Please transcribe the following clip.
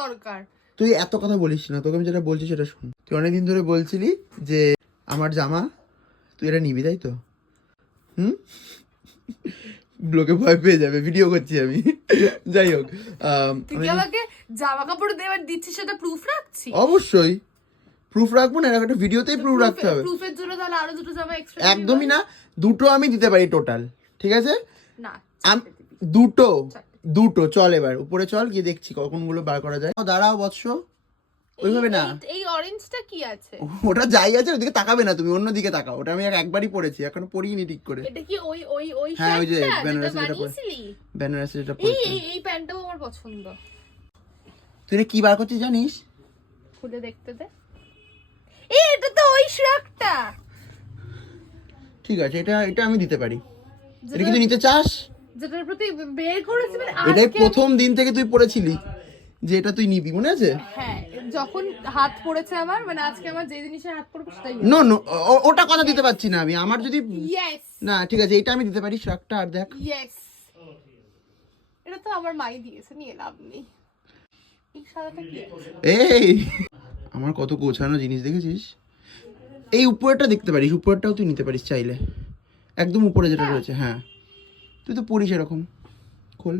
দরকার। তুই এত কথা বলিস না, তোকে আমি যেটা বলছি সেটা শুন। তুই অনেকদিন ধরে বলছিলি যে আমার জামা তুই এটা নিবি, তাই তো? লোকে ভয় পেয়ে যাবে, ভিডিও করছি আমি। যাই হোক, তুই কি আমাকে জামা কাপড় দেবার দিচ্ছিস, সেটা প্রুফ রাখছি? অবশ্যই প্রুফ রাখবো না, একটা ভিডিওতেই প্রুফ রাখতে হবে। প্রুফের জন্য তাহলে আরো দুটো জামা এক্সট্রা? একদমই না, দুটো আমি দিতে পারি টোটাল, ঠিক আছে? না, দুটো দুটো চল, এবার উপরে চল, গিয়ে দেখছি কোনগুলো বার করা যায়। দাঁড়াও বৎস, ওইভাবে না। এই অরেঞ্জটা কি আছে? ওটা যাই আছে, ওদিকে তাকাবে না তুমি, অন্যদিকে তাকাও। ওটা আমি একবারই পরেছি, এখনো পরিনি ঠিক করে। এটা কি ওই ওই ওই হ্যাঁ, ওই যে শার্টটা বেনারসি যেটা বানিয়েছিলি? বেনারসি যেটা পরেছি। এই প্যান্টটাও আমার পছন্দ। তুই কি বার করছিস জানিস? খুলে দেখতে দে। এটা তো ওই শার্টটা। ঠিক আছে, এটা এটা আমি দিতে পারি। এটা কি তুই নিতে চাস? যেটার প্রতি বের করেছি মানে এটাই প্রথম দিন থেকে তুই পড়েছিলি যে এটা তুই নিবি, মনে আছে? হ্যাঁ, যখন হাত পড়েছে আমার, মানে আজকে আমার যে জিনিসে হাত পড়বে সেটাই। নো নো, ওটা কথা দিতে পারছি না আমি। আমার যদি ইয়েস না, ঠিক আছে, এটা আমি দিতে পারি শার্টটা। আর দেখ, ইয়েস, এটা তো আমার মাই দিয়েছে, নিয়ে লাভ নেই। এই সাদাটা কি? এই আমার কত গোছানো জিনিস দেখেছিস? এই উপরেরটা দেখতে পারিস, উপরেরটাও তুই নিতে পারিস চাইলে, একদম উপরে যেটা রয়েছে। হ্যাঁ, তুই তো পড়িস এরকম। খোল।